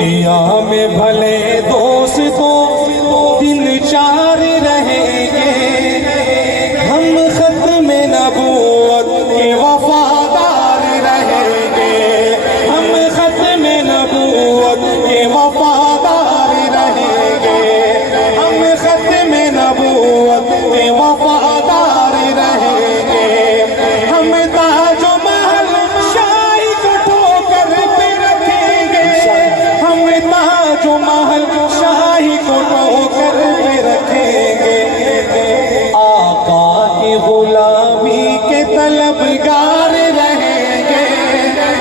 دنیا میں بھلے دوستوں دن چار رہیں گے، ہم ختم نبوت کے وفادار رہیں گے، ہم ختم نبوت کے وفادار رہیں گے، ہم ختم نبوت کے وفادار رہیں گے، ہم تاج و محل شاہی کو ٹھوکر پہ رکھیں گے، ہم تاج و محل شاہی کو ٹھوکر پہ رکھیں گے، آقا کی غلامی کے طلبگار رہیں گے،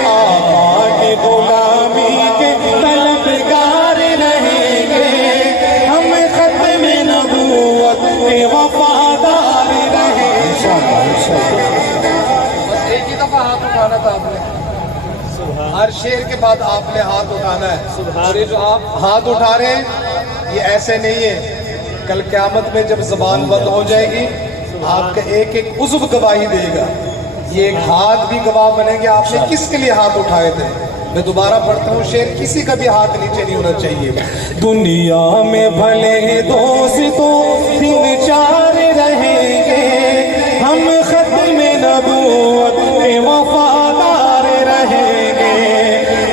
آقا کی غلامی کے طلبگار رہیں گے، ہم ختم نبوت کے وفادار رہیں گے۔ بس ایک ہی دفعہ ہاتھ اٹھانا تھا آپ نے، ہر شعر کے بعد آپ نے ہاتھ اٹھانا ہے، اور یہ جو آپ ہاتھ اٹھا رہے ہیں یہ ایسے نہیں ہے، کل قیامت میں جب زبان بند ہو جائے گی آپ کا ایک ایک عضو گواہی دے گا، یہ ایک ہاتھ بھی گواہ بنے گے آپ نے کس کے لیے ہاتھ اٹھائے تھے۔ میں دوبارہ پڑھتا ہوں شعر، کسی کا بھی ہاتھ نیچے نہیں ہونا چاہیے۔ دنیا میں بھلے دوستوں دن چار رہیں گے، ہم ختم نبوت کے وفادار رہیں گے،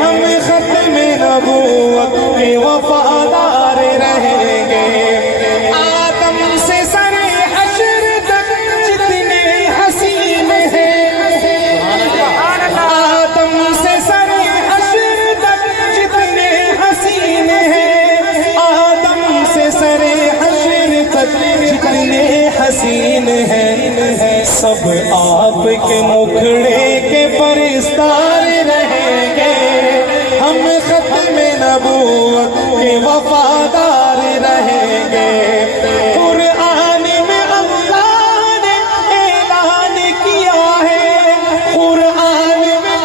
ہم ختم نبوت کے وفادار رہیں گے، آدم سے سر حشر تک جتنے حسین ہیں، آدم سے سر حشر تک جتنے حسین ہیں، آدم سے سر حشر تک جتنے حسین ہیں، سب آپ کے مکھڑے کے پرستار رہیں گے، ہم ختم نبوت کے وفادار رہیں گے۔ قرآن میں اللہ نے اعلان کیا ہے، قرآن میں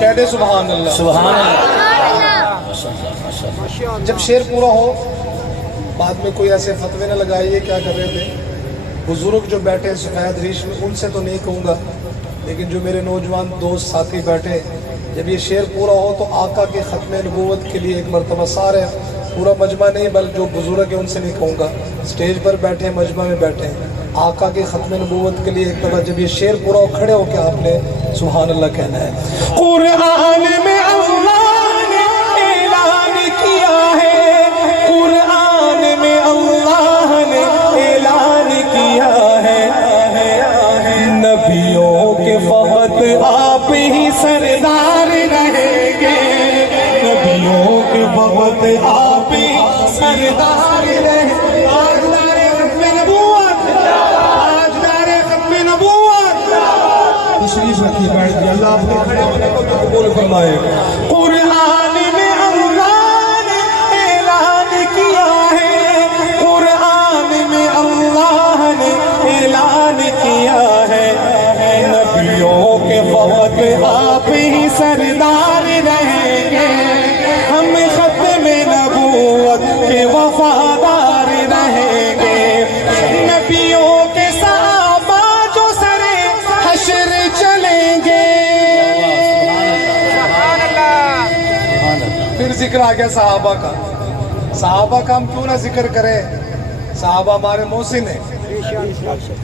کہہ دے سبحان اللہ۔ سبحان اللہ۔ جب شعر پورا ہو بعد میں کوئی ایسے فتوے نہ لگائیے کیا کر رہے تھے، بزرگ جو بیٹھے سفید ریش میں ان سے تو نہیں کہوں گا، لیکن جو میرے نوجوان دوست ساتھی بیٹھے، جب یہ شعر پورا ہو تو آقا کے ختم نبوت کے لیے ایک مرتبہ سارے پورا مجمع نہیں بلکہ جو بزرگ ہیں ان سے نہیں کہوں گا، سٹیج پر بیٹھے مجمع میں بیٹھے آقا کے ختم نبوت کے لیے ایک دفعہ جب یہ شعر پورا ہو کھڑے ہو کے آپ نے سبحان اللہ کہنا ہے۔ قرآن میں اللہ نے اعلان کیا ہے، قرآن میں اللہ نے اعلان کیا ہے، نبیوں کے فقط آپ ہی سردار رہیں گے، نبیوں کے فقط آپ ہی سردار رہیں گے۔ تاجدار ختم نبوت، تاجدار ختم نبوت، تشریف رکھیے بیٹھ کے، اللہ آپ کے کھڑے ہونے کو بھی قبول فرمائے۔ قرآن میں اللہ نے اعلان کیا ہے، قرآن میں اللہ نے اعلان کیا ہے، نبیوں کے فقط آپ ہی سردار رہیں گے، ہم ختم نبوت کے وفادار رہیں گے، نبیوں کے صحابہ جو سر حشر چلیں گے۔ پھر ذکر آ گیا صحابہ کا، صحابہ کا ہم کیوں نہ ذکر کریں، صحابہ ہمارے محسن ہیں،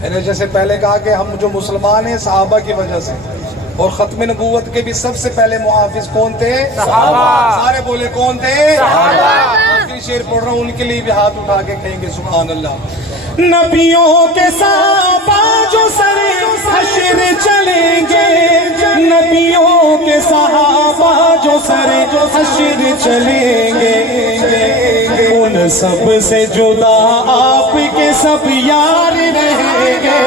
میں نے جیسے پہلے کہا کہ ہم جو مسلمان ہیں صحابہ کی وجہ سے، اور ختم نبوت کے بھی سب سے پہلے محافظ کون تھے؟ صحابہ۔ سارے بولے کون تھے؟ صحابہ۔ آخری شعر پڑھ رہا ہوں ان کے لیے بھی ہاتھ اٹھا کے کہیں گے سبحان اللہ۔ نبیوں کے صحابہ جو سر حشر چلیں گے، نبیوں کے صحابہ جو سر حشر چلیں گے، ان سب سے جدا آپ کے سب یار رہیں گے،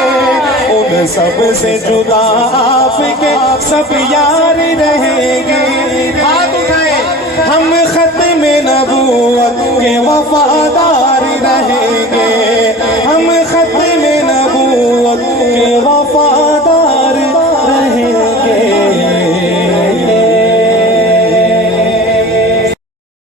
ان سب سے جدا آپ کے سب یار رہیں گے، ہاتھ اٹھائیں، ہم ختم نبوت کے وفادار